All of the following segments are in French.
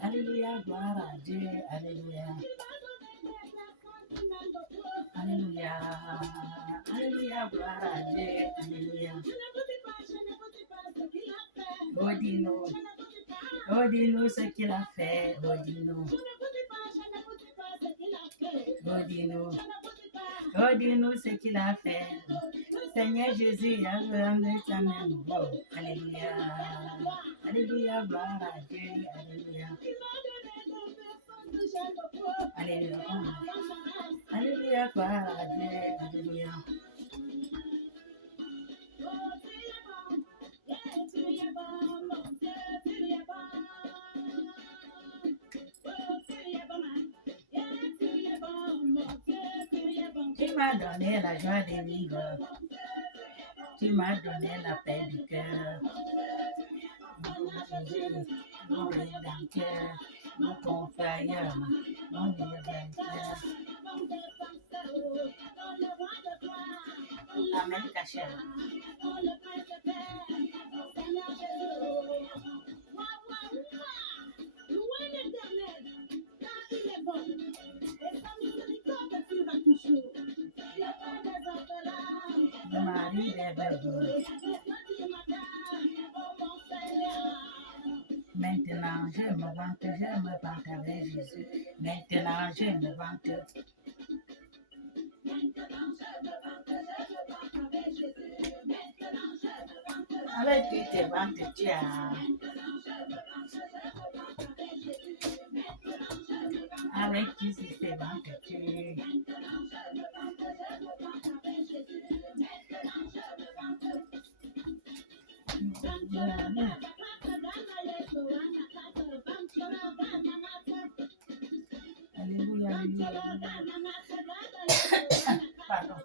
Alléluia, gloire à Dieu, alléluia. Alléluia, alléluia, gloire à Dieu, alléluia. Oh, dis-nous, ce qu'il a fait, oh, dis-nous. Oh, dis-nous ce qu'il a fait. Seigneur Jésus, a rendu sa main. Oh, alléluia, alléluia, gloire à Dieu, alléluia. Alléluia, alléluia, gloire à Dieu, alléluia. Tu m'as donné la joie de vivre. Tu m'as donné la paix du cœur. Mon rédempteur, mon confrère, mon libérateur. Amen, cachère. Le mari des bébés. Maintenant, je me vante avec Jésus. Maintenant, je me vante. Avec qui te vantes, tu as. Avec qui se vante, tu. Alléluia, alléluia. Pardon.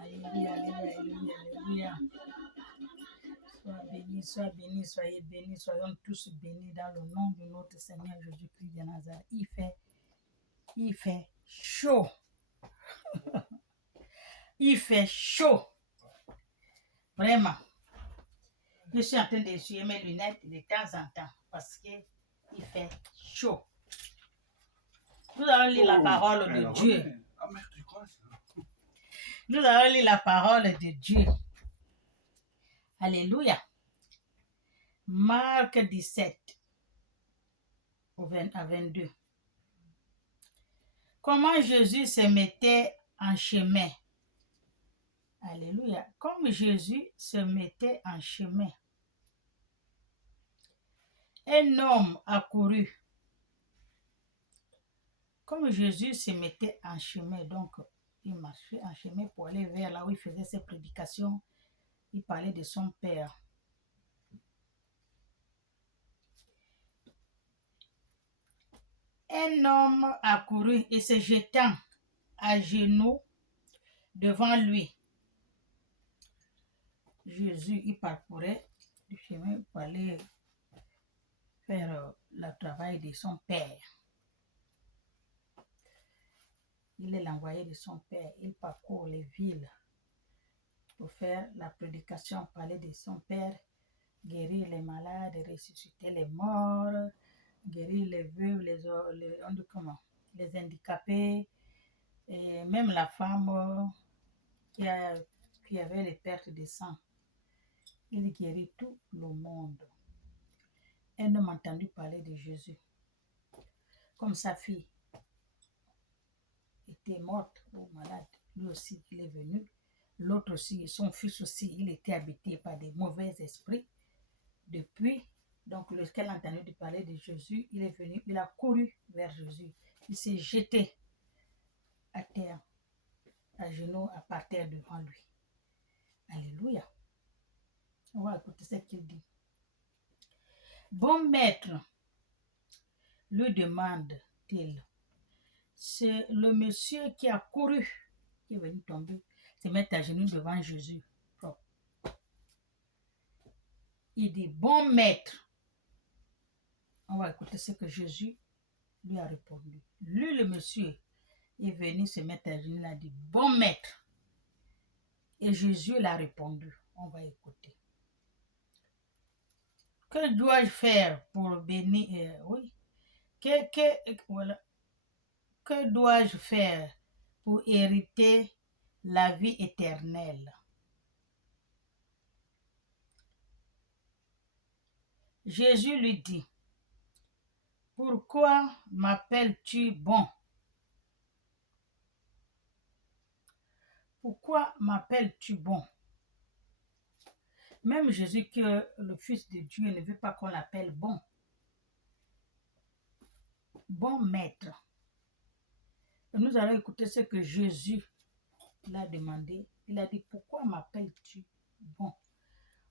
Alléluia, alléluia, alléluia. Sois béni, soyez bénis, soyons tous bénis dans le nom de notre Seigneur Jésus-Christ de Nazareth. Il fait chaud. Il fait chaud. Vraiment. Je suis en train d'essuyer mes lunettes de temps en temps parce qu'il fait chaud. Nous allons lire la parole de Dieu. Nous allons lire la parole de Dieu. Alléluia. Marc 17 à 22. Comment Jésus se mettait en chemin. Alléluia. Comme Jésus se mettait en chemin, un homme accourut. Comme Jésus se mettait en chemin, donc il marchait en chemin pour aller vers là où il faisait ses prédications. Il parlait de son Père. Un homme accourut et se jetant à genoux devant lui. Jésus, il parcourait le chemin pour aller faire le travail de son Père. Il est l'envoyé de son Père. Il parcourt les villes pour faire la prédication, parler de son Père, guérir les malades, ressusciter les morts, guérir les veuves, les handicapés, et même la femme qui avait les pertes de sang. Il guérit tout le monde. Un homme a entendu parler de Jésus. Comme sa fille était morte ou malade, lui aussi il est venu. L'autre aussi, son fils aussi, il était habité par des mauvais esprits. Depuis, donc lorsqu'elle a entendu parler de Jésus, il est venu, il a couru vers Jésus. Il s'est jeté à terre, à genoux, par terre devant lui. Alléluia. On va écouter ce qu'il dit. Bon maître, lui demande-t-il, c'est le monsieur qui a couru, qui est venu tomber, se mettre à genoux devant Jésus. Il dit, bon maître. On va écouter ce que Jésus lui a répondu. Lui, le monsieur, est venu se mettre à genoux, il a dit, bon maître. Et Jésus l'a répondu. On va écouter. Que dois-je faire pour bénir oui. Voilà. Que dois-je faire pour hériter la vie éternelle? Jésus lui dit, pourquoi m'appelles-tu bon? Pourquoi m'appelles-tu bon? Même Jésus, que le Fils de Dieu, ne veut pas qu'on l'appelle bon. Bon maître. Nous allons écouter ce que Jésus l'a demandé. Il a dit, pourquoi m'appelles-tu bon?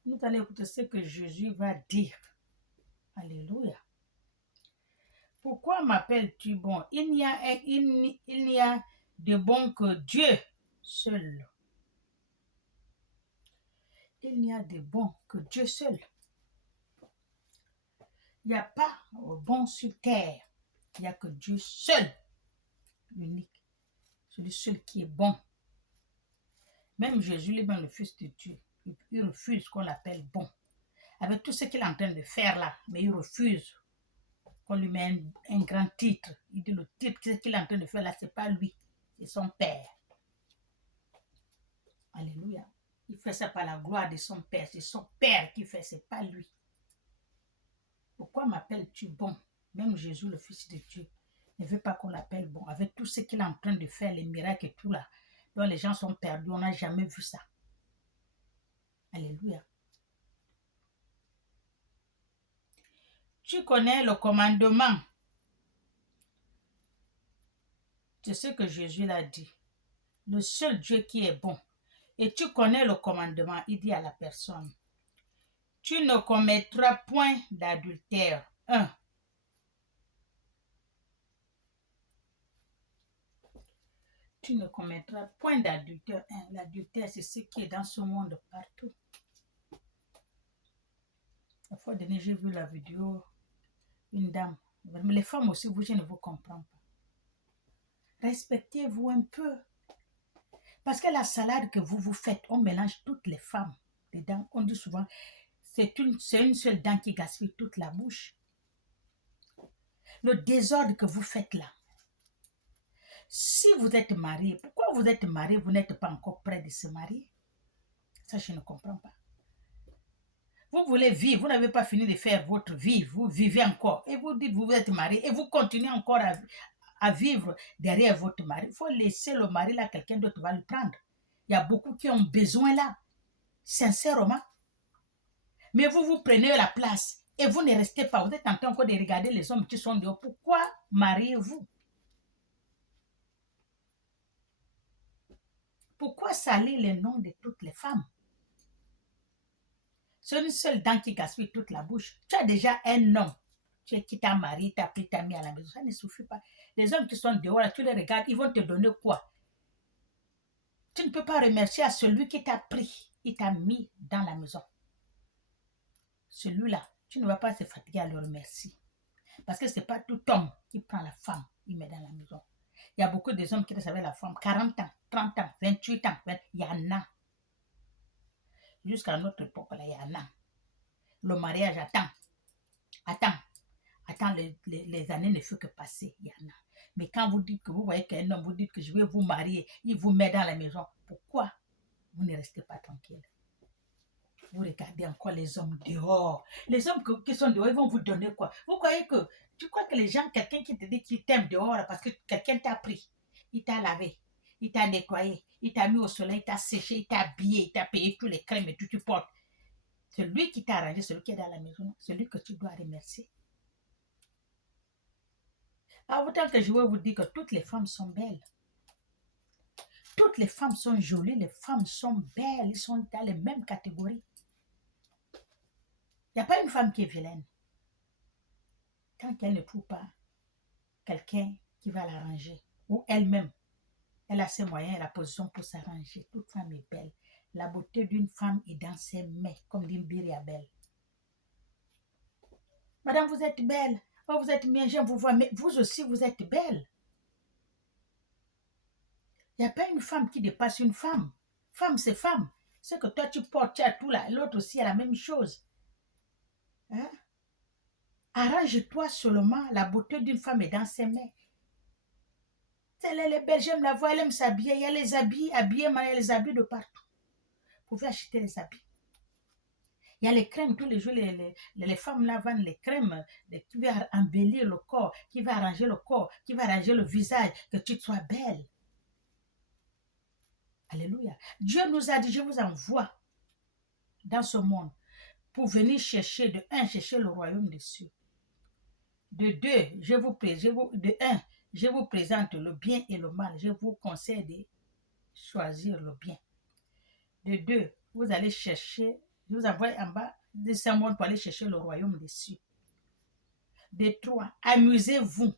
Nous allons écouter ce que Jésus va dire. Alléluia. Pourquoi m'appelles-tu bon? Il n'y a de bon que Dieu seul. Il n'y a de bon que Dieu seul. Il n'y a pas de bon sur terre. Il n'y a que Dieu seul, l'unique. Celui seul qui est bon. Même Jésus, lui-même le Fils de Dieu, il refuse qu'on l'appelle bon. Avec tout ce qu'il est en train de faire là, mais il refuse qu'on lui mette un grand titre. Il dit le titre, ce qu'il est en train de faire là, ce n'est pas lui, c'est son Père. Alléluia. Il fait ça par la gloire de son Père. C'est son Père qui fait, ce n'est pas lui. Pourquoi m'appelles-tu bon? Même Jésus, le Fils de Dieu, ne veut pas qu'on l'appelle bon. Avec tout ce qu'il est en train de faire, les miracles et tout là, dont les gens sont perdus, on n'a jamais vu ça. Alléluia. Tu connais le commandement. C'est ce que Jésus l'a dit. Le seul Dieu qui est bon. Et tu connais le commandement. Il dit à la personne, tu ne commettras point d'adultère. 1. Tu ne commettras point d'adultère. L'adultère, c'est ce qui est dans ce monde partout. La fois dernière, j'ai vu la vidéo, une dame. Mais les femmes aussi, je ne vous comprends pas. Respectez-vous un peu. Parce que la salade que vous faites, on mélange toutes les femmes dedans. On dit souvent, c'est une seule dent qui gaspille toute la bouche. Le désordre que vous faites là. Si vous êtes marié, pourquoi vous êtes marié, vous n'êtes pas encore prêt de se marier? Ça, je ne comprends pas. Vous voulez vivre, vous n'avez pas fini de faire votre vie, vous vivez encore. Et vous dites, vous êtes marié, et vous continuez encore à vivre derrière votre mari. Il faut laisser le mari là, quelqu'un d'autre va le prendre. Il y a beaucoup qui ont besoin là, sincèrement. Mais vous prenez la place et vous ne restez pas. Vous êtes en train encore de regarder les hommes qui sont dehors. Pourquoi mariez-vous? Pourquoi salir le nom de toutes les femmes? C'est une seule dent qui gaspille toute la bouche. Tu as déjà un nom. Tu es qui t'a marié, t'as pris, t'as mis à la maison. Ça ne suffit pas. Les hommes qui sont dehors, là, tu les regardes, ils vont te donner quoi? Tu ne peux pas remercier à celui qui t'a pris, il t'a mis dans la maison. Celui-là, tu ne vas pas se fatiguer à le remercier. Parce que ce n'est pas tout homme qui prend la femme, il met dans la maison. Il y a beaucoup de hommes qui restent avec la femme 40 ans, 30 ans, 28 ans. Il y en a. Jusqu'à notre époque, là, il y en a. Le mariage attend, les années ne font que passer. Il y en a. Mais quand vous dites que vous voyez qu'un homme, vous dites que je vais vous marier, il vous met dans la maison. Pourquoi vous ne restez pas tranquille? Vous regardez encore les hommes dehors. Les hommes qui sont dehors, ils vont vous donner quoi? Vous croyez que, tu crois que les gens, quelqu'un qui te dit qu'il t'aime dehors parce que quelqu'un t'a pris, il t'a lavé, il t'a nettoyé, il t'a mis au soleil, il t'a séché, il t'a habillé, il t'a payé tous les crèmes et tout tu portes. C'est lui qui t'a arrangé, celui qui est dans la maison, celui que tu dois remercier. Alors, autant que je vais vous dire que toutes les femmes sont belles. Toutes les femmes sont jolies, les femmes sont belles, elles sont dans les mêmes catégories. Il n'y a pas une femme qui est vilaine. Tant qu'elle ne trouve pas quelqu'un qui va l'arranger, ou elle-même, elle a ses moyens et la position pour s'arranger. Toute femme est belle. La beauté d'une femme est dans ses mains, comme dit Myriabel. Madame, vous êtes belle. Oh, vous êtes bien, j'aime vous voir, mais vous aussi, vous êtes belle. Il n'y a pas une femme qui dépasse une femme. Femme, c'est femme. Ce que toi tu portes, tu as tout là. L'autre aussi a la même chose. Hein? Arrange-toi seulement. La beauté d'une femme est dans ses mains. Elle est belle, j'aime la voir, elle aime s'habiller. Il y a les habits, habillés, mais il y a les habits de partout. Vous pouvez acheter les habits. Il y a les crèmes, tous les jours, les femmes là vendent les crèmes qui vont embellir le corps, qui va arranger le corps, qui va arranger le visage, que tu sois belle. Alléluia. Dieu nous a dit, je vous envoie dans ce monde pour venir chercher, de un, chercher le royaume des cieux. De deux, je vous présente le bien et le mal. Je vous conseille de choisir le bien. De deux, vous allez chercher, je vous envoie en bas de ce monde pour aller chercher le royaume des cieux. De trois, amusez-vous.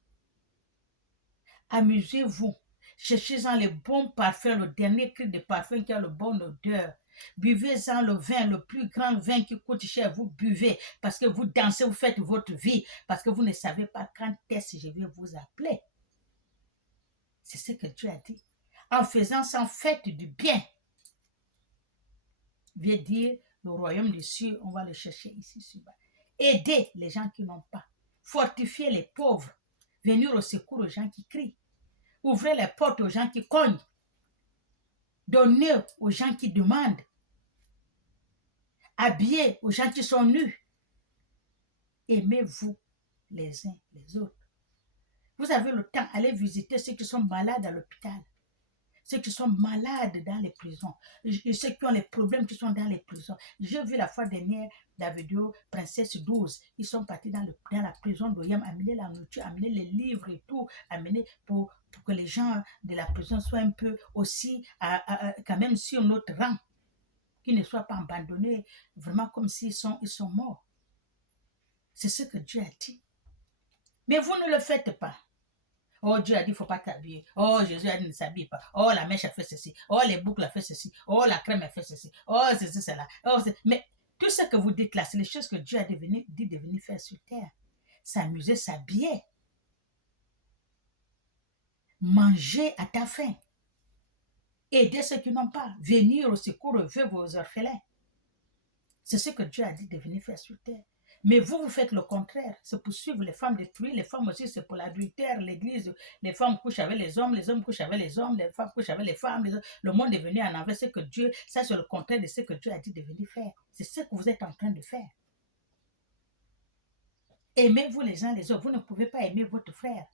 Amusez-vous. Cherchez-en les bons parfums, le dernier cri de parfum qui a le bon odeur. Buvez-en le vin, le plus grand vin qui coûte cher, vous buvez parce que vous dansez, vous faites votre vie, parce que vous ne savez pas quand est-ce que je vais vous appeler. C'est ce que Dieu a dit. En faisant ça, faites du bien. Veut dire, le royaume des cieux, on va le chercher ici sur-bas. Aidez les gens qui n'ont pas. Fortifiez les pauvres. Venir au secours aux gens qui crient. Ouvrez les portes aux gens qui cognent. Donnez aux gens qui demandent. Habillez aux gens qui sont nus. Aimez-vous les uns les autres. Vous avez le temps, allez visiter ceux qui sont malades à l'hôpital. Ceux qui sont malades dans les prisons. Et ceux qui ont les problèmes qui sont dans les prisons. J'ai vu la fois dernière la vidéo Princesse 12. Ils sont partis dans la prison d'Oyam, amener la nourriture, amener les livres et tout, amener pour que les gens de la prison soient un peu aussi quand même sur notre rang. Qu'ils ne soient pas abandonnés vraiment comme s'ils sont morts. C'est ce que Dieu a dit. Mais vous ne le faites pas. Oh, Dieu a dit, il ne faut pas t'habiller. Oh, Jésus a dit, ne s'habille pas. Oh, la mèche a fait ceci. Oh, les boucles a fait ceci. Oh, la crème a fait ceci. Oh, ceci, cela. Oh, mais tout ce que vous dites là, c'est les choses que Dieu a dit de venir faire sur terre. S'amuser, s'habiller. Manger à ta faim. Aider ceux qui n'ont pas. Venir au secours vos orphelins. C'est ce que Dieu a dit de venir faire sur terre. Mais vous faites le contraire. C'est pour suivre les femmes détruites. Les femmes aussi, c'est pour l'adultère. L'église, les femmes couchent avec les hommes couchent avec les hommes, les femmes couchent avec les femmes. Le monde est venu en envers ce que Dieu, ça c'est le contraire de ce que Dieu a dit de venir faire. C'est ce que vous êtes en train de faire. Aimez-vous les uns les autres. Vous ne pouvez pas aimer votre frère.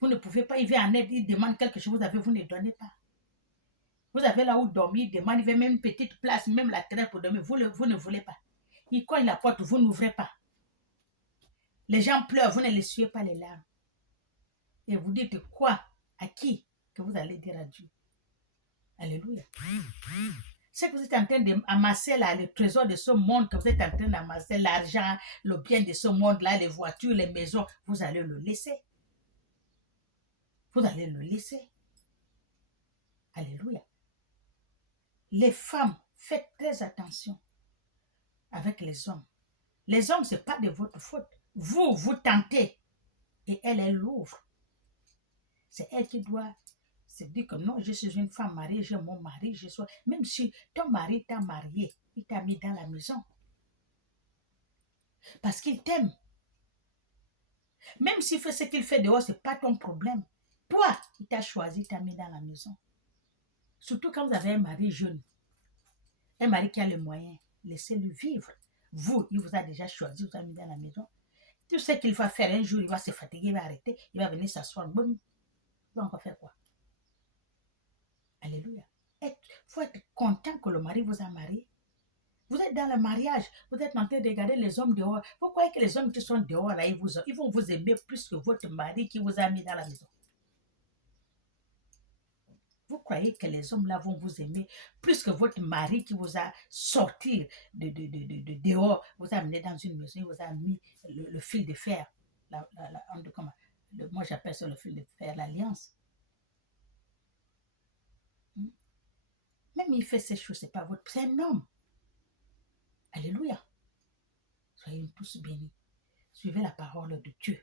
Vous ne pouvez pas, il vient en aide, il demande quelque chose, vous ne donnez pas. Vous avez là où dormir, il demande, il veut même une petite place, même la terre pour dormir, vous ne voulez pas. Il cogne la porte, vous n'ouvrez pas. Les gens pleurent, vous ne les suivez pas les larmes. Et vous dites quoi? À qui? Que vous allez dire à Dieu. Alléluia. C'est que vous êtes en train d'amasser là, le trésor de ce monde, que vous êtes en train d'amasser l'argent, le bien de ce monde-là, les voitures, les maisons, vous allez le laisser. Vous allez le laisser. Alléluia. Les femmes, faites très attention avec les hommes. Les hommes, ce n'est pas de votre faute. Vous tentez et elle l'ouvre. C'est elle qui doit se dire que non, je suis une femme mariée, j'ai mon mari, même si ton mari t'a marié, il t'a mis dans la maison. Parce qu'il t'aime. Même s'il fait ce qu'il fait dehors, ce n'est pas ton problème. Toi, il t'a choisi, il t'a mis dans la maison. Surtout quand vous avez un mari jeune. Un mari qui a les moyens, laissez-le vivre. Vous, il vous a déjà choisi, il vous a mis dans la maison. Tout ce qu'il va faire un jour, il va se fatiguer, il va arrêter, il va venir s'asseoir. Boum. Il va encore faire quoi? Alléluia. Il faut être content que le mari vous a marié. Vous êtes dans le mariage, vous êtes en train de regarder les hommes dehors. Vous croyez que les hommes qui sont dehors, là, ils vont vous aimer plus que votre mari qui vous a mis dans la maison? Vous croyez que les hommes là vont vous aimer plus que votre mari qui vous a sorti de dehors, vous a amené dans une maison, il vous a mis le fil de fer. Moi j'appelle ça le fil de fer, l'alliance. Même il fait ces choses, c'est pas votre, c'est un homme. Alléluia. Soyez tous bénis. Suivez la parole de Dieu.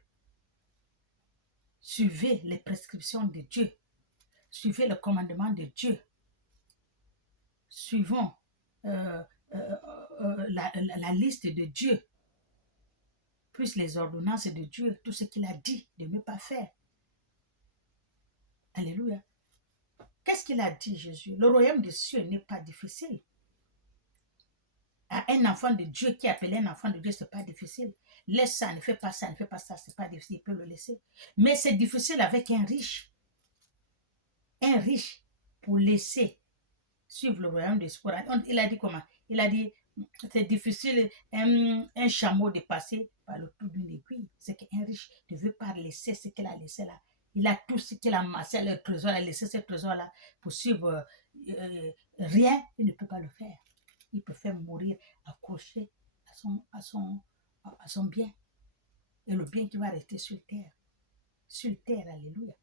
Suivez les prescriptions de Dieu. Suivez le commandement de Dieu. suivons la liste de Dieu, plus les ordonnances de Dieu, tout ce qu'il a dit de ne pas faire. Alléluia. Qu'est-ce qu'il a dit, Jésus? Le royaume des cieux n'est pas difficile. À un enfant de Dieu qui est appelé un enfant de Dieu, ce n'est pas difficile. Laisse ça, ne fais pas ça, ne fais pas ça, ce n'est pas difficile, il peut le laisser. Mais c'est difficile avec un riche. Un riche pour laisser suivre le royaume des cieux. Il a dit comment? Il a dit, c'est difficile un chameau de passer par le trou d'une aiguille. C'est qu'un riche ne veut pas laisser ce qu'il a laissé là. Il a tout ce qu'il a amassé, le trésor, il a laissé ce trésor-là pour suivre rien, il ne peut pas le faire. Il préfère mourir accroché à son bien. Et le bien qui va rester sur terre. Sur terre, alléluia.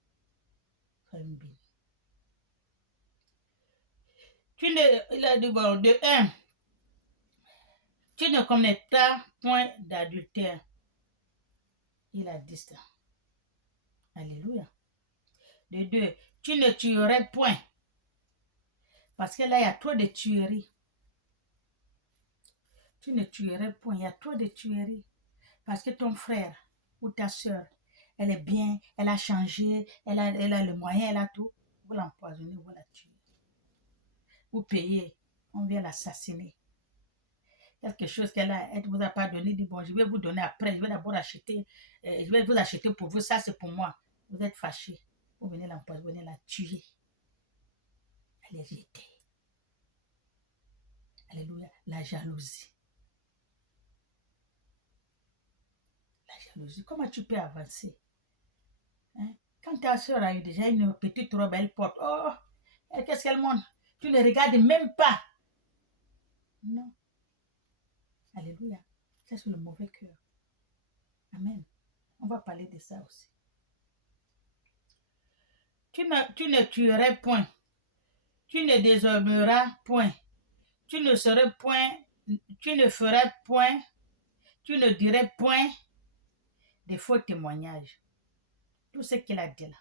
Soyons bénis. Il a dit, bon, de 1, tu ne commettras point d'adultère. Il a dit ça. Alléluia. De 2, tu ne tuerais point. Parce que là, il y a trop de tueries. Tu ne tuerais point. Il y a trop de tueries. Parce que ton frère ou ta soeur, elle est bien, elle a changé, elle a le moyen, elle a tout. Vous l'empoisonnez, vous la tuez. Vous payez, on vient l'assassiner. Quelque chose qu'elle ne vous a pas donné, dit bon, je vais vous donner après, je vais d'abord acheter, je vais vous acheter pour vous, ça c'est pour moi. Vous êtes fâché, vous venez l'empoisonner, vous venez la tuer. Elle est jetée. Alléluia, la jalousie. La jalousie, comment tu peux avancer? Hein? Quand ta soeur a eu déjà une petite robe, elle porte, oh, qu'est-ce qu'elle montre? Tu ne regardes même pas. Non. Alléluia. Ça, c'est le mauvais cœur. Amen. On va parler de ça aussi. Tu ne tuerais point. Tu ne déshonoreras point. Tu ne serais point. Tu ne ferais point. Tu ne dirais point de faux témoignages. Tout ce qu'il a dit là.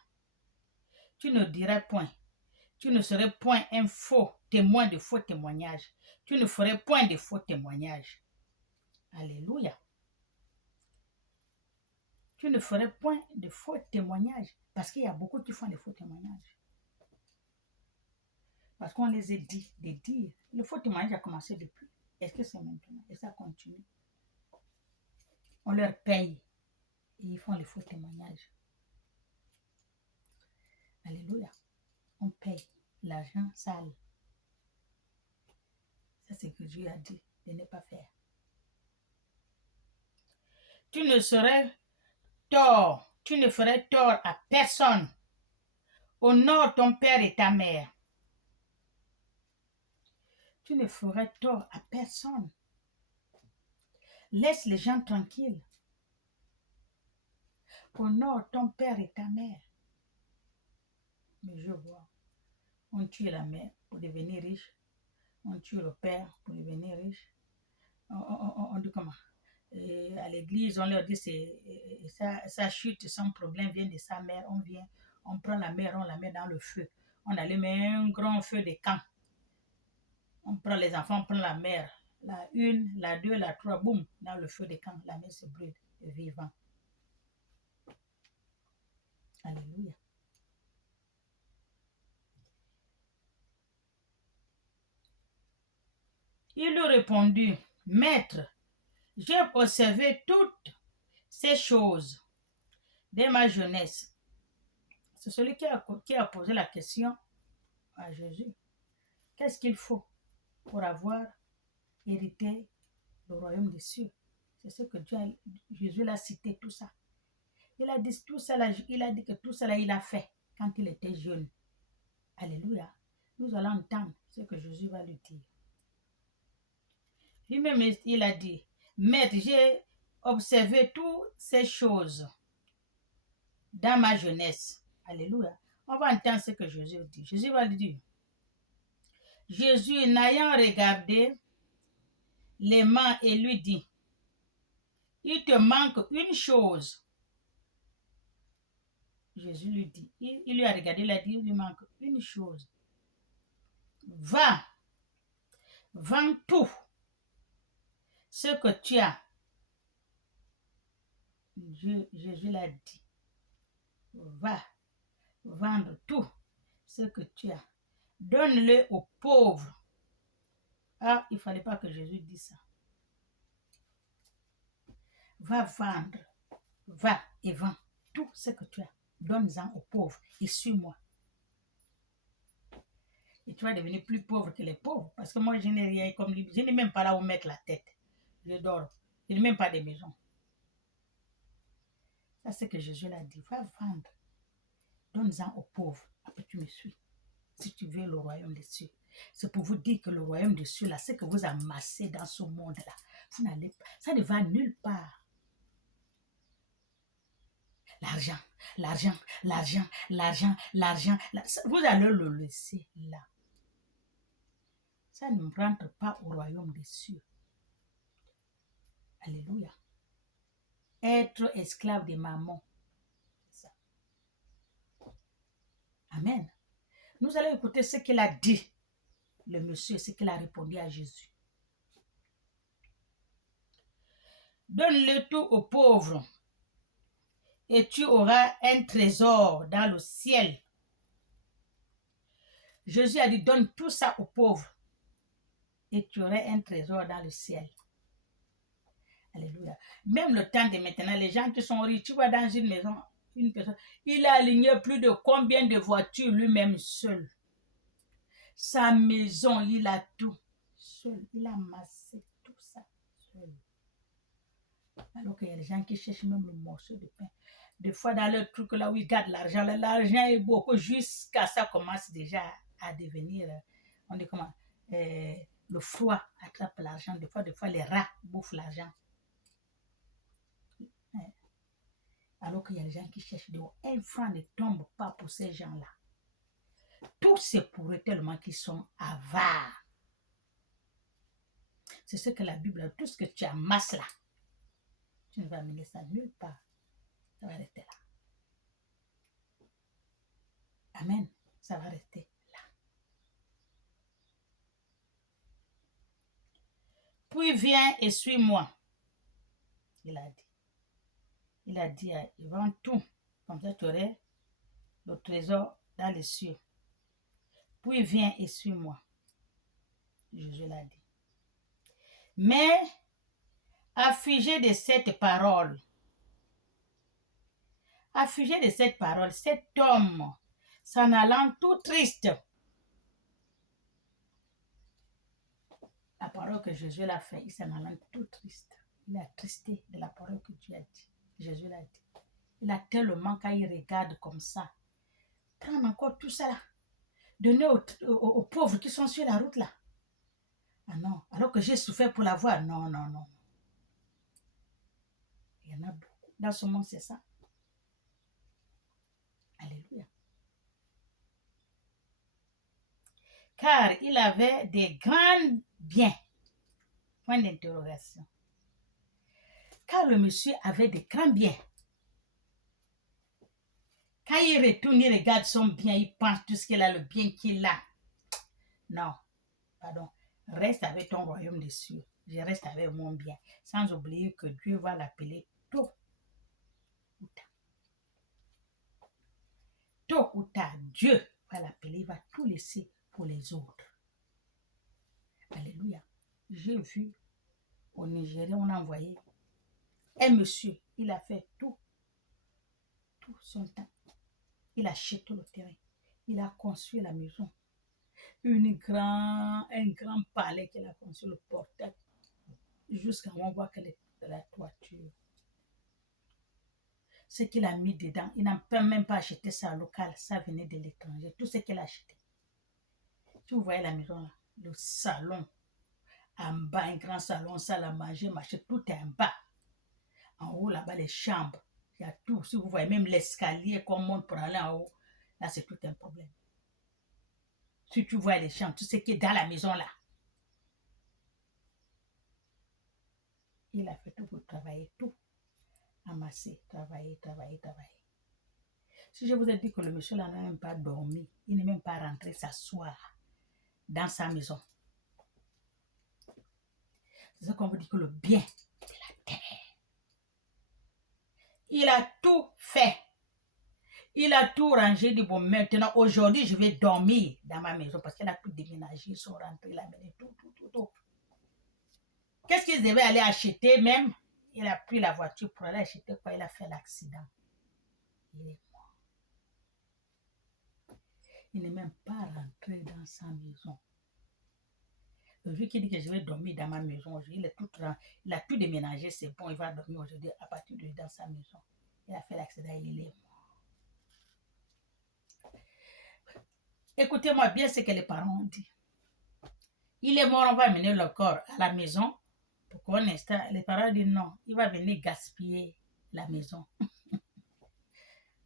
Tu ne dirais point. Tu ne serais point un faux témoin de faux témoignages. Tu ne ferais point de faux témoignages. Alléluia. Tu ne ferais point de faux témoignages. Parce qu'il y a beaucoup qui font des faux témoignages. Parce qu'on les a dit, de dire. Le faux témoignage a commencé depuis. Est-ce que c'est maintenant? Et ça continue. On leur paye. Et ils font les faux témoignages. Alléluia. On paye l'argent sale. Ça, c'est ce que Dieu a dit de ne pas faire. Tu ne serais tort. Tu ne ferais tort à personne. Honore ton père et ta mère. Tu ne ferais tort à personne. Laisse les gens tranquilles. Honore ton père et ta mère. Mais je vois, on tue la mère pour devenir riche. On tue le père pour devenir riche. On dit comment? Et à l'église, on leur dit sa chute, son problème vient de sa mère. On vient, on prend la mère, on la met dans le feu. On allume un grand feu de camp. On prend les enfants, on prend la mère. La 1, la 2, la 3, boum, dans le feu de camp. La mère se brûle, vivant. Alléluia. Il lui répondit, Maître, j'ai observé toutes ces choses dès ma jeunesse. C'est celui qui a posé la question à Jésus. Qu'est-ce qu'il faut pour avoir hérité le royaume des cieux? C'est ce que Jésus l'a cité, tout ça. Il a dit tout cela, il a dit que tout cela il a fait quand il était jeune. Alléluia. Nous allons entendre ce que Jésus va lui dire. Lui-même, il a dit, Maître, j'ai observé toutes ces choses dans ma jeunesse. Alléluia. On va entendre ce que Jésus dit. Jésus va lui dire, Jésus, n'ayant regardé les mains et lui dit, il te manque une chose. Jésus lui dit, il lui a regardé, il a dit, il lui manque une chose. Va, Vends tout ce que tu as. Jésus l'a dit. Va vendre tout ce que tu as. Donne-le aux pauvres. Ah, il ne fallait pas que Jésus dise ça. Va vendre. Va et vends tout ce que tu as. Donne-en aux pauvres et suis-moi. Et tu vas devenir plus pauvre que les pauvres. Parce que moi, je n'ai rien comme lui. Je n'ai même pas là où mettre la tête. Je dors. Je n'ai même pas de maison. Ça, c'est ce que Jésus l'a dit. Va vendre. Donne-en aux pauvres. Après, tu me suis. Si tu veux le royaume des cieux. C'est pour vous dire que le royaume des cieux, là, c'est que vous amassez dans ce monde-là. Vous n'allez pas. Ça ne va nulle part. L'argent, l'argent, l'argent, l'argent, l'argent. Vous allez le laisser là. Ça ne rentre pas au royaume des cieux. Alléluia. Être esclave des mamans. C'est ça. Amen. Nous allons écouter ce qu'il a dit, le monsieur, ce qu'il a répondu à Jésus. Donne-le tout aux pauvres et tu auras un trésor dans le ciel. Jésus a dit, donne tout ça aux pauvres et tu auras un trésor dans le ciel. Alléluia. Même le temps de maintenant, les gens qui sont riches, tu vois dans une maison, une personne, il a aligné plus de combien de voitures lui-même seul. Sa maison, il a tout seul. Il a amassé tout ça seul. Alors qu'il y a des gens qui cherchent même le morceau de pain. Des fois, dans le truc là où ils gardent l'argent, l'argent est beaucoup jusqu'à ça commence déjà à devenir, on dit comment, le froid attrape l'argent. Des fois, les rats bouffent l'argent. Alors qu'il y a des gens qui cherchent de haut. Un franc ne tombe pas pour ces gens-là. Tout c'est pour eux tellement qu'ils sont avares. C'est ce que la Bible a dit. Tout ce que tu amasses là, tu ne vas amener ça nulle part. Ça va rester là. Amen. Ça va rester là. Puis viens et suis-moi. Il a dit. Il a dit, il vend tout. Comme ça, tu aurais le trésor dans les cieux. Puis viens et suis-moi. Jésus l'a dit. Mais, affligé de cette parole, cet homme s'en allant tout triste. La parole que Jésus l'a fait, il s'en allant tout triste. Il a tristé de la parole que Dieu a dit. Jésus l'a dit. Il a tellement, quand il regarde comme ça, prendre encore tout ça là, donner aux pauvres qui sont sur la route là. Ah non, alors que j'ai souffert pour l'avoir. Non, non, non. Il y en a beaucoup. Dans ce monde, c'est ça. Alléluia. Car il avait des grands biens. Point d'interrogation. Car le monsieur avait des grands biens. Quand il retourne, il regarde son bien, il pense tout ce qu'il a, le bien qu'il a. Non, pardon. Reste avec ton royaume des cieux. Je reste avec mon bien. Sans oublier que Dieu va l'appeler tôt ou tard. Tôt ou tard, Dieu va l'appeler, il va tout laisser pour les autres. Alléluia. J'ai vu au Nigeria, on a envoyé un monsieur, il a fait tout son temps. Il a acheté le terrain. Il a construit la maison. Un grand palais qu'il a construit, le portail. Jusqu'à on voit qu'elle est de la toiture. Ce qu'il a mis dedans, il n'a même pas acheté ça local. Ça venait de l'étranger. Tout ce qu'il a acheté. Tu voyez la maison là, le salon. En bas, un grand salon, salle à manger, machin, tout est en bas. En haut, là-bas, les chambres. Il y a tout. Si vous voyez même l'escalier qu'on monte pour aller en haut, là, c'est tout un problème. Si tu vois les chambres, tout ce qui est dans la maison là. Il a fait tout pour travailler, tout. Amasser, travailler. Si je vous ai dit que le monsieur là n'a même pas dormi, il n'est même pas rentré s'asseoir dans sa maison. C'est ce qu'on veut dire que le bien de la terre. Il a tout fait. Il a tout rangé du bon. Maintenant, aujourd'hui, je vais dormir dans ma maison parce qu'elle a tout déménagé. Ils sont rentrés, il a amené tout. Qu'est-ce qu'ils devaient aller acheter même? Il a pris la voiture pour aller acheter quoi? Il a fait l'accident. Il est mort. Il n'est même pas rentré dans sa maison. Le jour qu'il dit que je vais dormir dans ma maison aujourd'hui, il a tout déménagé, c'est bon, il va dormir aujourd'hui à partir de dans sa maison. Il a fait l'accident, il est mort. Écoutez-moi bien ce que les parents ont dit. Il est mort, on va amener le corps à la maison. Pour un instant, les parents ont dit non, il va venir gaspiller la maison.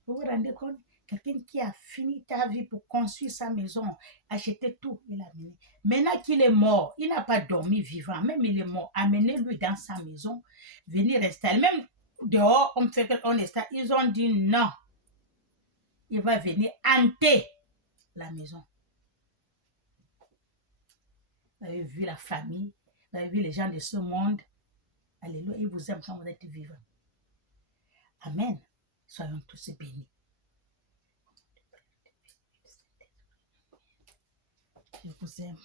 Vous vous rendez compte? Quelqu'un qui a fini ta vie pour construire sa maison, acheter tout, il a amené. Maintenant qu'il est mort, il n'a pas dormi vivant, même il est mort, amenez-le dans sa maison, venir rester. Même dehors, on fait qu'on est là, ils ont dit non. Il va venir hanter la maison. Vous avez vu la famille, vous avez vu les gens de ce monde. Alléluia, ils vous aiment quand vous êtes vivants. Amen. Soyons tous bénis. Je vous aime.